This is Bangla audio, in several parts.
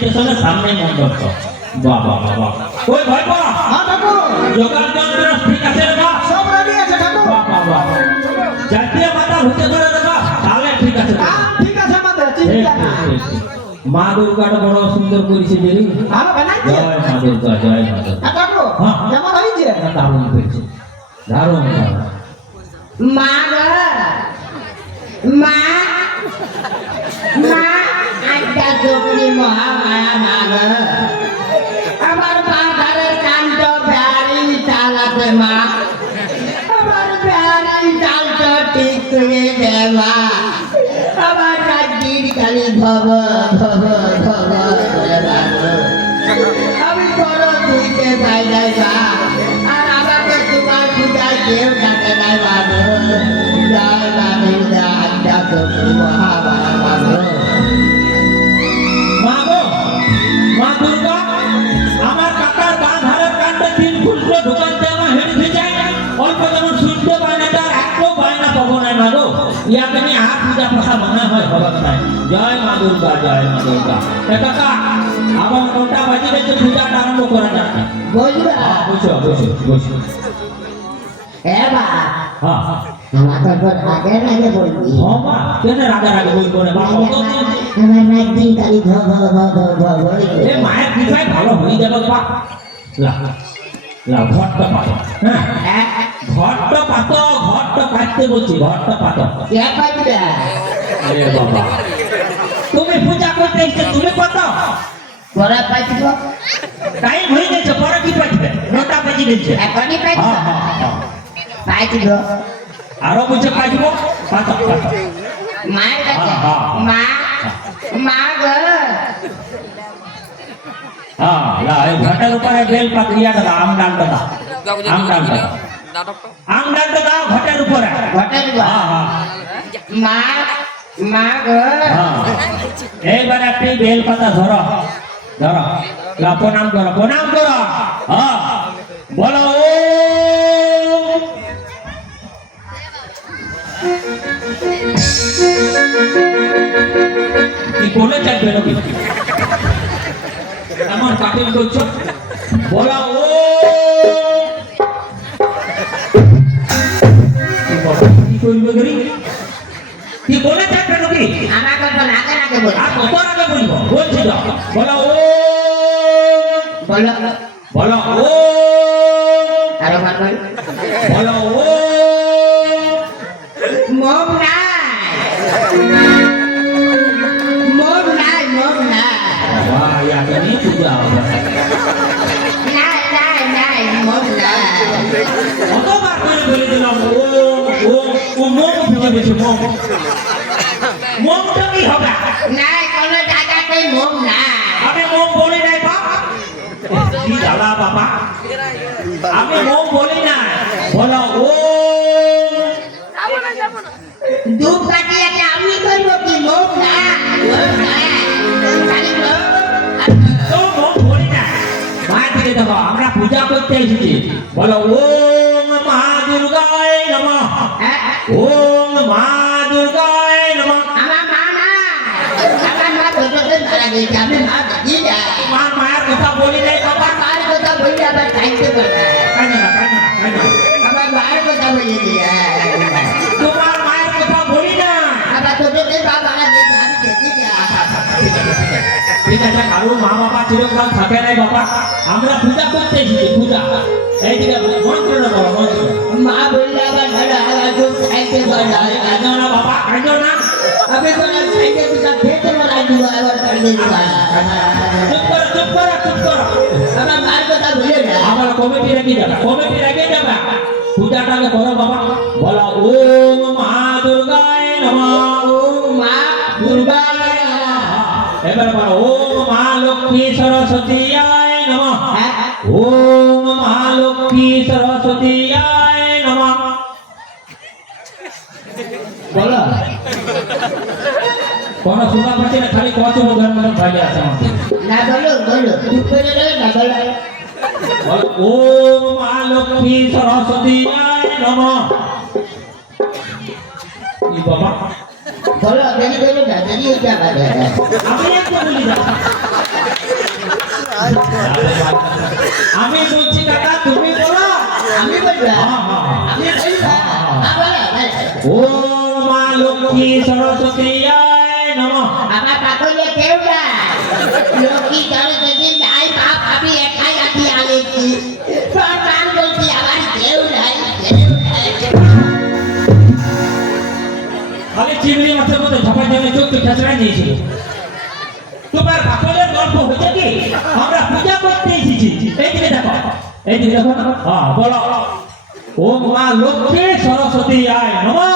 স্টেশনের সামনে মণ্ডপ বাবা বাবা ওই ভাই বা হ্যাঁ ঠাকুর যোগার যন্ত্র ঠিক আছে রে বা সব রেডি আছে ঠাকুর বাবা বাবা জাতীয় মাতা হতে পারে রে বা তাহলে ঠিক আছে ঠিক আছে আমাদের চিন্তা না মা দুর্গাটা বড় সুন্দর করেছে যে ভালো বানাইছে জয় মা দুর্গা জয় মা দুর্গা ঠাকুর হ্যাঁ কেমন হয়েছে দারুণ হয়েছে দারুণ মা গো মা মা আড্ডা চোখনি মহামায়া মা গো আমার বাজারের কান্ত ব্যারি চালাতে মা আমার ব্যারি চালটা ঠিক করে দে মা আমার রাজ্যির খালি ভব ভব ভব করে বাবু আমি বড় দিকে যাই যাই মা আর আমাকে তোমার পূজায় কেউ ডাকে নাই বাবু জয় বাবু জয় চোখনি মহামায়া বাবু মা গো মা দুর্গা আমার কাকার বাঁ ধারের কাণ্ডে 3 ফুট দোকান দেওয়া হেঁটে যায় অল্প যেমন শুনতে পায় না তার একটু বায়না পাবো না মা গো ইয়াকে আমি আর পূজা পাশা মনে হয় হবার নাই জয় মা দুর্গা এ কাকা আবার কোনটা বাজি গেছে পূজাটা আরম্ভ করা যাক বুঝবা বসো বসো বসো এবা হ্যাঁ আমাকে তো আগে আগে বলবি মা কেন রাগা রাগা বই করে মা আমার রাজ্যির খালি ভব ভব ভব এ মায়ের কৃপায় ভালো হয়ে যাবে বা লা লা ঘরটা পাতো হ্যাঁ ঘরটা কাটতে বলছি ঘরটা পাতো কে পাইবে আরে বাবা তুমি পূজা করতে এসে তুমি কত পরে পাইব টাইম হয়ে গেছে পরে কি পাইবে 9টা বাজে গেছে এখনই পাইব হ্যাঁ পাইব আরো বুঝে পাইব পাতো মায়ের কাছে মা মা গো হ্যাঁ লা এই ঘাটের উপরে বেল পাকড়িয়া দাও আম ডাল দাও দাও ঘাটের উপরে ঘটের গো হ্যাঁ মা মা গো হ্যাঁ এইবার একটি বেল পাতা ধরো লা প্রণাম করো হ্যাঁ বলো কি বলে চাইবে নাকি এমন কাটিং করছো বলা ও কি করবে গরি কি বলে চাইবে নাকি আমাকে তো আগে আগে বল আর কত আগে বলবো বলছি তো বলা ও বলো বলা ও আরো বার বল বলা ও মোম নাই বাহ ইয়া কেনি পূজা নাই মোম নাই কতবার করে বলে দিলাম ও মোম ভেবে গেছে মোমটা কি হবে নাই কোনো জায়গাতে মোম নাই আমি মোম বলি নাই বাপ কি জ্বালা বাবা আমি মোম বলি না বলো ও ধূপ কাটিয়ে আমি করবো কি মোম না তো মোম বলি না মায়ের দিকে দেখো আমরা পূজা করতে এসেছি বলো ওম মা দুর্গায় নমঃ ওম মা দুর্গায় নমঃ আমার মা ছোটতে মারা গেছে আমি মা দেখি না মা মায়ের কথা বলি নাই বাবা মায়ের কথা বললে আবার চাইতে পারে কান্না আমার মায়ের কথা বলে দিয়ে তোমার মায়ের কথা বলি না আবার ছোটতে বাবা গেছে আমি দেখি না ঠিক আছে কারো মা বাবা চিরকাল থাকে নাই বাবা আমরা পূজা করতে এসেছি পূজা এইদিকে মন্ত্র বলো মন্ত্র মা বললে আবার ঘরে আবার দুধ খাইতে পারে কাঁদো না বাবা কাঁদো না আমি কোনো খাইতে পিতা খেতে মারাই দিব আবার কাইতে দিব চুপ করো আমার মার কথা ভুলে না আমার কমিটি রেখে যাবে পূজাটাকে করো বাবা বলো ওম মা দুর্গায় নমঃ ওম মা দুর্গায় এবার বলো ওম মা লক্ষ্মী সরস্বতীয়ায় নমঃ ওম মা লক্ষ্মী সরস্বতীয়ায় নমঃ বলো কোন শোনা পাচ্ছি না খালি কত বোঝার মতো ভাইয়া আছে আমাকে না বলো চুপ করে রয়ে না বলো ওম মা লক্ষ্মী সরস্বতীয়ায় নমঃ এই বাবা বলো দেরি করে না দেরি হয়ে যাবে আমি একটু বলি না কইবা হ্যাঁ, হ্যাঁ, হ্যাঁ। আমি কইবা আবার ও মা লক্ষ্মী সরস্বতী আয় নমঃ। আমার পাকলে কেউ না লক্ষ্মী সরস্বতী নাই বাপ আমি একাই আছি আলেছি তোর নাম বলছি আমার কেউ নাই খালি চিংড়ি মাছের মধ্যে ঝাপা জমে চোখ খেচড়া নিয়েছিল। তোমার বাপের গল্প হচ্ছে কি আমরা পূজা করতে এসেছি। এইদিকে দেখো, এইদিকে দেখো। হ্যাঁ বলো, ও মা লক্ষ্মী সরস্বতী আয় নমঃ।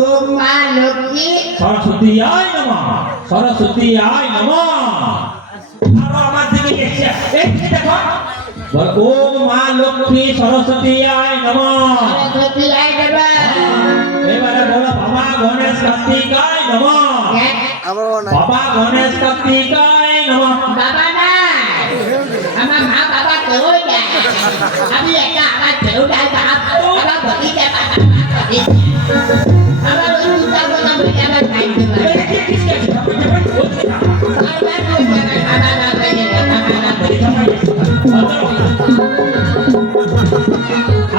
ও মা লক্ষ্মী সরস্বতী আয় নমঃ, সরস্বতী আয় নমঃ। আরো আমার দিকে এসে এইদিকে দেখো, বলো ও মা লক্ষ্মী সরস্বতী আয় নমঃ। সরস্বতী আয় দেবা এবারে বলো বাবা গণেশ কার্তিকায় নমঃ। বাবা গণেশ কার্তিকায় নমঃ। বাবা না আমার মা বাবা কেউ নাই আমি একা আমার কেউ নাই বাপ আমার বলি যায় আমার ওই দুটা বলা বলে আমার খাইতে পারে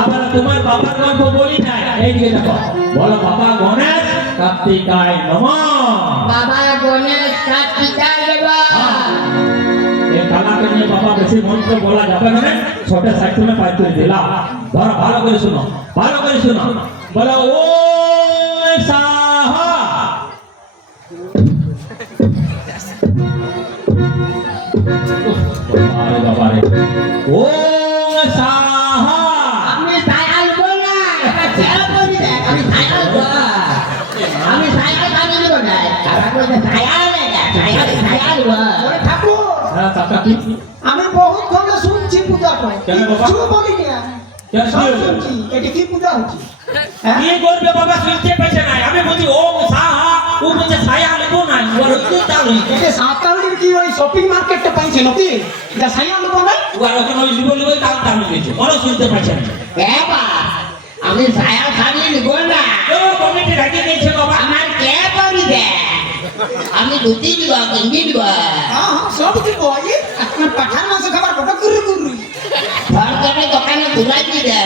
আবার তোমার বাবার গল্প বলি না, এইদিকে দেখো, বলো বাবা গণেশ কার্তিকায় নমঃ। বাবা গণেশ কার্তিকায় দেবা এই কালাকে নিয়ে বাবা বেশি মন্ত্র বলা যাবে না, ছোট সাইকেলে পাই করে দিলাম। ধরো ভালো করে শুনো, ভালো করে শুনো। বলো ও সাহা। বাবারে বাবারে, ও সাহা। আমি সায়াল বলা চেয়ার করি দেখ আমি সায়াল বলা আমি সায়াল কাজ দিব না আমার বলতে সায়াল সায়াল বলা ওরে ঠাকুর হ্যাঁ কাকা কি আমি বহুত ধরে শুনছি পূজাটা কেন বাবা? শুরু বলি না কেন সব শুরু? শুনছি এটা কি পূজা হচ্ছে হ্যাঁ কি করবে বাবা শুনতে পাইছে না? আমি বলছি ও সাহা, ও বলছে সায়া লেবো না, ওর হচ্ছে চালু। এটা সাঁওতালদের কি ওই শপিং মার্কেটটা পাইছে নাকি এটা সাইয়া লোক না ওর ওখানে ওই লিবো লিবো তাল তাল গেছে, ওরা শুনতে পাইছে না। এবা আমি সায়াল খালি নিব না ও কমিটি রাখি দিয়েছে বাবা। আমার কে করি দে আমি ধুতি দিব গেঞ্জি দিব হ্যাঁ সব দিব এই আপনার পাঠার মাংস খাবার কত কুরু কুরু সরকারের দোকানে ঘুরাই দিবে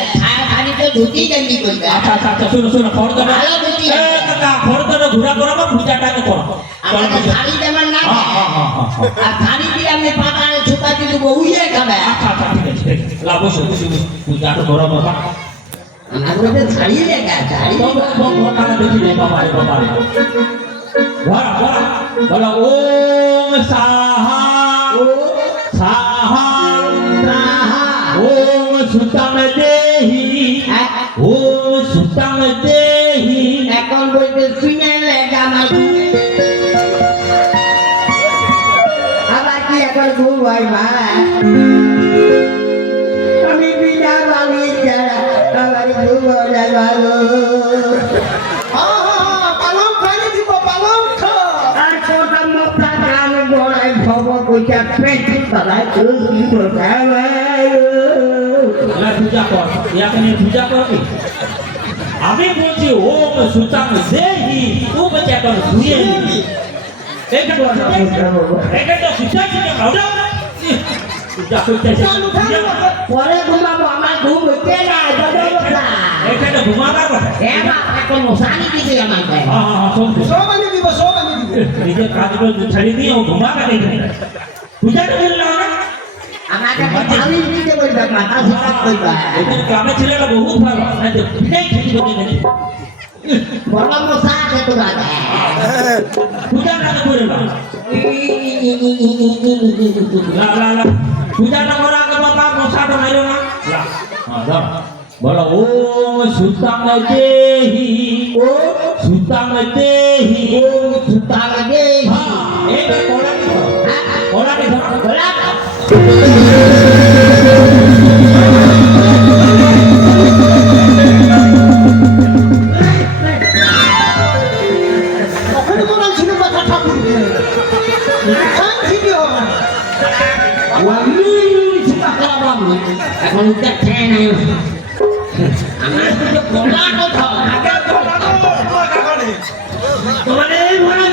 খালি তো ধুতি গেঞ্জি করবে আচ্ছা আচ্ছা আচ্ছা শুনো শুনো, ফরদটা ভালো বুদ্ধি। কাকা ফরদটা ঘোরা করাবো, পূজাটাকে করো। আমাকে শাড়ি যেমন না হ্যাঁ হ্যাঁ হ্যাঁ হ্যাঁ হ্যাঁ। আর শাড়ি দিয়ে আমি পাতারে ছুটা দিয়ে বউয়ে খাবে আচ্ছা আচ্ছা ঠিক আছে ঠিক আছে, লা বসো বসো বসো, পূজাটা করো বাবা। আমার মধ্যে শাড়ি লেখা শাড়ি বড় দেখি রে বাবা রে বাবা রে। বলা বলা বলা ওম সাহা ও সাহা সাহা ওম সুতাম দেহি ওম সুতাম দেহি। এখন বলতে শুনে লেখা আমার আবার কি এখন ঘুম হয় ভাড়া আমি বিনা বালি যারা আমার ঘুম হয় ভালো হ্যাঁ হ্যাঁ পালং খাইলে দিব পালং খা আর ছোট মোটা কান গড়ায় ভব কইটা পেট পালায় তুই কি করবে লা পূজা কর, ইয়াকে নিয়ে পূজা করবি। আমি বলছি ওম সুতাম দেহি, ও বলছে এখন ঘুরিয়ে নিবি। এটা তো সুতা ছিল ভালো। পূজা করতেছে পরে ঘুমাবো আমার ঘুম হচ্ছে না এখানে ঘুমাবার কথা। এখন মশানি দিতে আমাকে হ্যাঁ হ্যাঁ হ্যাঁ, শোন শোন। সব আমি দিব সব আমি দিব নিজের কাজগুলো ছাড়ি দিয়ে ও ঘুমাবে দেখে পূজাটা করলাম না। আমাকে আমি দিতে বলবে মাথা সাফ করবে এদের গ্রামের ছেলেরা বহুত ভালো, না যে বিনাই খেলি করে নাকি বড় মশা আছে তোরা পূজাটা করে না। লা লা লা পূজাটা করা আগে বাবা মশাটা মারো না। লা হ্যাঁ দাও বলো ওম সুতাম দেহি ও সুতাম দেহি ও সুতার দে হ্যাঁ এইবার কোলাকে ধরো, কোলাকে ধরো। গোলা ওখানে কোন ছিল কথা ঠাকুর খান ছিল আমি সুতা করাবো এখন দেখে নাই আমার তো গোলা কথা আগে তোমারে মনে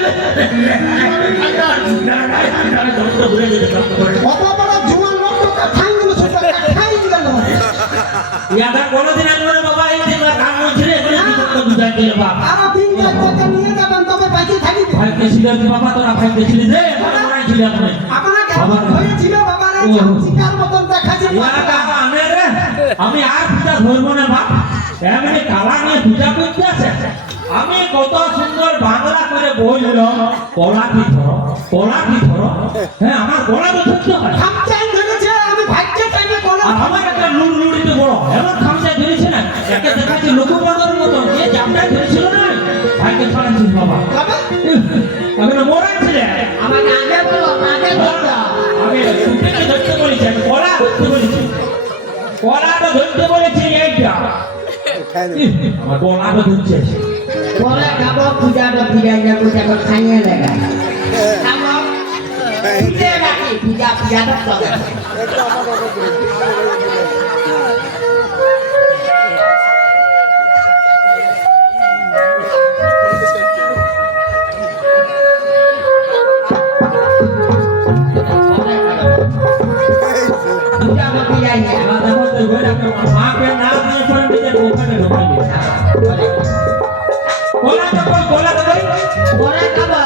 কত বড় জুয়ান লোক খাই গেল ছোট খাই গেল ইয়াদা কোনোদিন আনবো না বাবা, এই তিনবার কান মুছলে এগুলো কি করতে বুঝাই দিলে বাবা। আরো 3-4 টাকা নিয়ে যাবেন তবে বাইকে থাকি ভাই গেছিল কি বাবা, তোরা ভাই গেছিলি রে, মনে ছিল আপনি। আপনাকে বাবা রে। হয়েছিল বাবা রে ও। শিকার মতন দেখাচ্ছে ইয়াটা আনে রে, আমি আর পূজা ধরবো না বাপ, এমনি কালা নিয়ে পূজা করতে আছে। আমি কত সুন্দর বাংলা করে বললাম, কলা কি ধরো, কলা কি ধরো, হ্যাঁ আমার গলা তো ধরতে হয়। খামচাই ধরেছে আমি ভাগ্যে টাইমে বলো আর আমার একটা লুড়লুড়িতে বড় এমন খামচায় ধরেছে না, একে দেখাচ্ছে লোকবাদর মতন, যে জামটায় ধরেছিল না ভাইকে ছড়াচ্ছিস বাবা। বাবা আমি না মোড়াচ্ছিলে, আমাকে আগে বলো, আগে বলো। আমি শুটিংয়ে ধরতে বলেছি, আমি কলা ধরতে বলেছি, কলাটা ধরতে বলেছি এইটা। আমার কলাটা ধরছে। পরে খাবো, পূজাটা ফিরাই যাবো, যখন খাইয়ে দেখা খাবো ফিরে রাখি, পূজাটা চলে। পূজাটা ফিরাই যাবো। আমার দেখো তো ঘরে একটা মাকে না দিয়ে পরে নিজের ওখানে ঢোকাই দিয়েছে। কলাটা কই, কলাটা কই? পরে খাবো,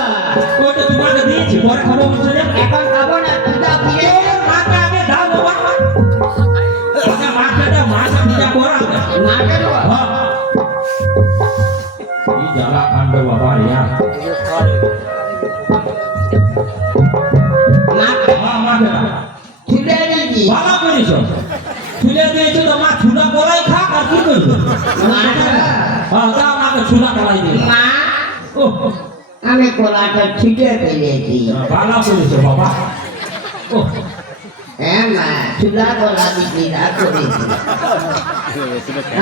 ওটা তোমাকে দিয়েছি, পরে খাবো বলছো যে? এখন খাবো না, পূজা ফিরে তোর মাকে আগে দাও বাবা। আগে মাকে দাও, মাকে পূজা করা আগে। মাকে দেবো। হ্যাঁ। এই জ্বালা কাণ্ড বাবা ইয়ার। মাকে হ্যাঁ, মাকে দাও। তুলে নিবি। ভালো করেছো। ছুলে দিয়েছো তো মা ছুলা কলাই খাক আর কি করবে? মাকে হ্যাঁ, দাও মাকে ছুলা কলাই দিয়ে। মা, ওহ, আমি কোলাটা ছিটে ফেলেছি। ভালো করেছো বাবা। ওহ, হ্যাঁ মা, চুলা কোলা বিক্রি না করেছি।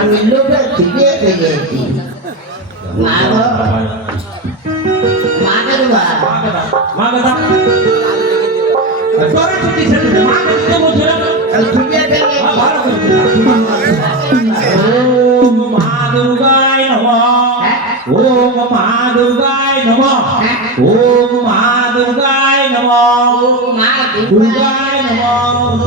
আমি লোকে ছিটে ফেলেছি। মা গো, মাকে দেবা। মাকে দাও, মাকে দাও। তোরা ছুটি ছেড়ে দে, মাকে দিতে বলছো না? ছিটে ফেলেছি। হ্যাঁ, ভালো করেছো। ওম মা দুর্গায় নমঃ। ওম মা দুর্গায় নমঃ। ওম মা দুর্গায় নমঃ। মা দুর্গায় নমঃ।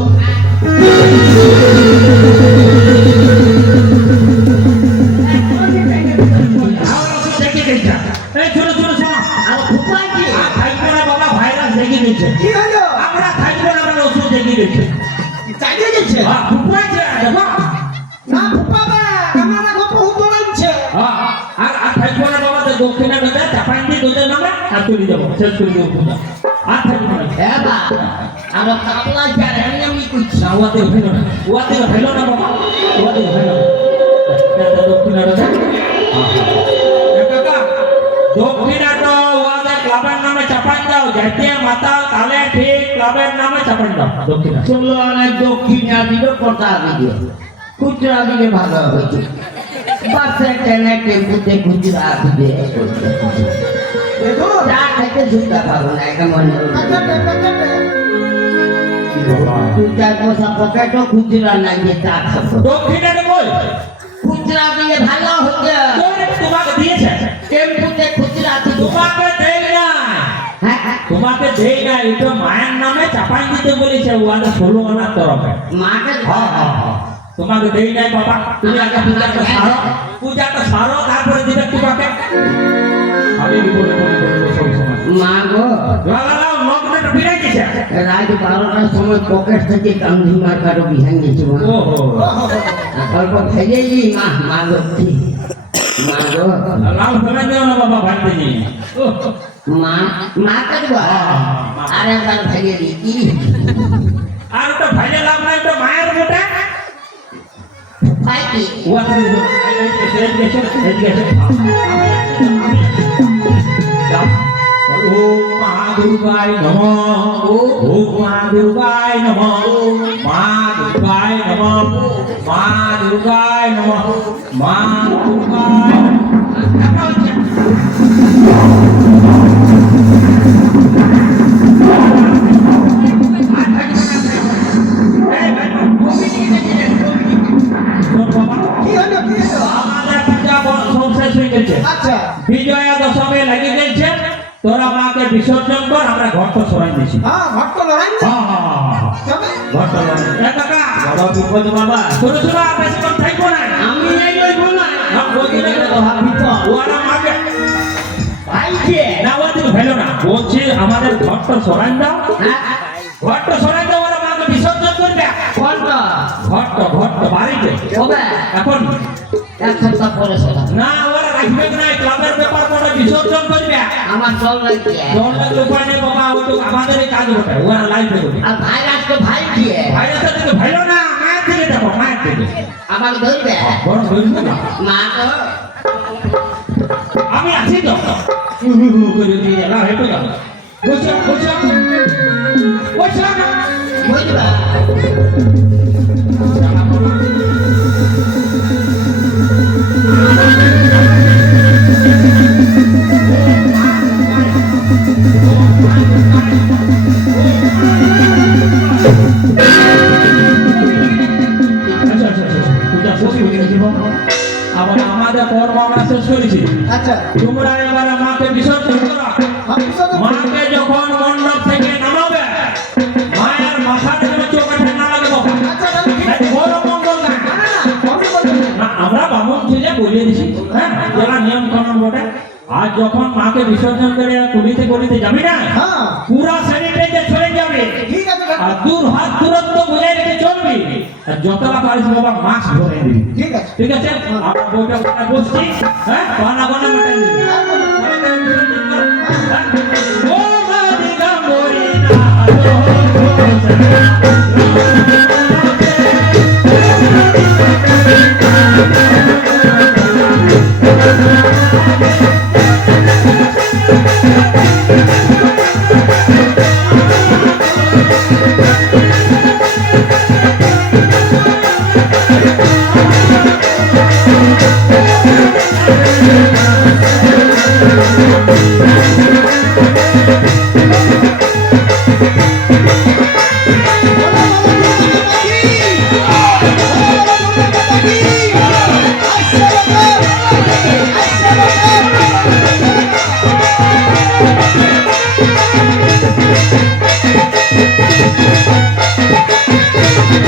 এই শোনো শোনো শোনো, আর ফুপাইছি। আর থাকবে না বাবা, ভাইরাস দেখে দিচ্ছে। কি হলো আমরা থাকবে না, আমরা ওষুধ দেখে দিচ্ছে। চাইতে গেছে হ্যাঁ, ফুটপাইছে, দেখো। না বাবা আমরা গো বহুত রাখছে হ্যাঁ, আর থাকবে না বাবা, দক্ষিণা কথা চাপাই দিয়ে তোদের নামে আর চলে যাবো, শেষ করে দেবো পূজা। আর থাকবে না। হ্যাঁ বা, আর কাপলা যার আমি করছি। না, ওয়াতে হইল না, ওয়াতে হইল না বাবা, ওয়াতে হইল না। দক্ষিণা কথা কাকা, দক্ষিণাটা ওয়াদের ক্লাবের নামে চাপাই দাও, জাতীয় মাতা তালে ঠিক ক্লাবের নামে চাপাই দাও দক্ষিণা। চলো অনেক দক্ষিণা দিল, কটা দিল, খুচরা দিলে ভালো হয়েছে। বাসে ট্রেনে টেম্পুতে খুচরা দিলে দেখো যা খাইতে সুবিধা পাবো না, এটা মনে আচ্ছা আচ্ছা দু চার পয়সা পকেটও খুচরা নাই যে চা খাবো। দক্ষিণাটা কই? খুচরা দিলে ভালো হতো। তোমাকে দিয়েছে? টেম্পুতে খুচরা দিল। তোমাকে দেই না, হ্যাঁ তোমাকে দেই না, এটা মায়ের নামে চাপাই দিতে বলেছে ওয়াদের 16 আনার তরফে। মাকে হ্যাঁ হ্যাঁ হ্যাঁ, তোমাকে দেই নাই বাবা, তুমি আগে পূজাটা সারো, পূজাটা সারো, তারপরে দিবে তোমাকে। আমি বিপদে পড়ে পড়বো সব সময়। মা গো, লাগাও নখটা ফিরে গেছে। রাত 12টার সময় পকেট থেকে কান্ধি মার কারো বিহান গেছে। ওহো, অল্প ফেলেই মা, মা লক্ষ্মী, মা গো, লাল ফেলে দিও না বাবা, ভাঙতে নিয়ে। মা, মা কাটবা আর একবার ফেলে দিই। আর তো ভাইলে লাভ নাই, তো মায়ের বেটা পাইকি ওয়াদের ওম মা দুর্গায় নমঃ। ওম মা দুর্গায় নমঃ। মা দুর্গায় নমঃ। মা দুর্গায় নমঃ। মা দুর্গায় আমাদের পূজা সব শেষ হয়ে গেছে। আচ্ছা বিজয়া দশমী লাগিয়ে গেছে, তোরা মাকে বিসর্জন কর, আমরা ঘরটা সরাই দিছি। হ্যাঁ ভক্ত লড়াই হ্যাঁ হ্যাঁ হ্যাঁ হ্যাঁ, তবে ঘরটা সরাই। এ কাকা, বাবা বিপদ বাবা, শোনো শোনো, বেশিক্ষণ থাকবো না। বলছিলে তো ভাবি তো ওরা মাকে ভাই কে না ওরা তুমি ভালো না বলছি আমাদের ঘরটা সরাই দাও হ্যাঁ ঘরটা সরাই দাও ওরা মাকে বিসর্জন করবে কোনটা ঘরটা বাড়িতে হবে এখন এক সপ্তাহ পরে সেটা না ওরা রাখবে না ক্লাবের ব্যাপার করে বিসর্জন করবে আমার জল লাগছে জল লাগলে উপায় নেই বাবা ওটা আমাদের এই কাজ ওটা ওরা লাইফ করবে আর ভাইরাস তো ভাই কে ভাইয়ের সাথে তো ভালো না মায়ের থেকে দেখো মায়ের থেকে আমাকে ধরবে বড় ধরবে না মা তো আমি আছি তো করে দিয়ে এলা হেঁটে যাবো বসে বসে বসে বুঝবা আবার আমাদের কর্ম আমরা শেষ করেছি আচ্ছা তোমরা এবার মাকে বিসর্জন করো আমি শুধু মাকে যখন মণ্ডপ থেকে নামাবে মায়ের মাথাটা যেন চোখে ঠান্ডা লাগে বাবা আচ্ছা আমি ঠিক তাই বড় মঙ্গল না না না আমি বলবো না, আমরা বামন ছেলে বলিয়ে দিছি হ্যাঁ যারা নিয়ম কানুন বটে আর যখন মাকে বিসর্জন করে গলিতে যাবি না হ্যাঁ পুরা স্যানিটাইজার ছড়ে যাবে ঠিক আছে আর দূর হাত দূরত্ব বজায় রেখে চলবি আর যতটা পারিস বাবা মাস্ক ধরে দিবি ঠিক আছে ঠিক আছে আমরা বইটা ওখানে বসছি হ্যাঁ বানা বানা মেটাই দিবি ও মাদিগা মরিনা ঠিক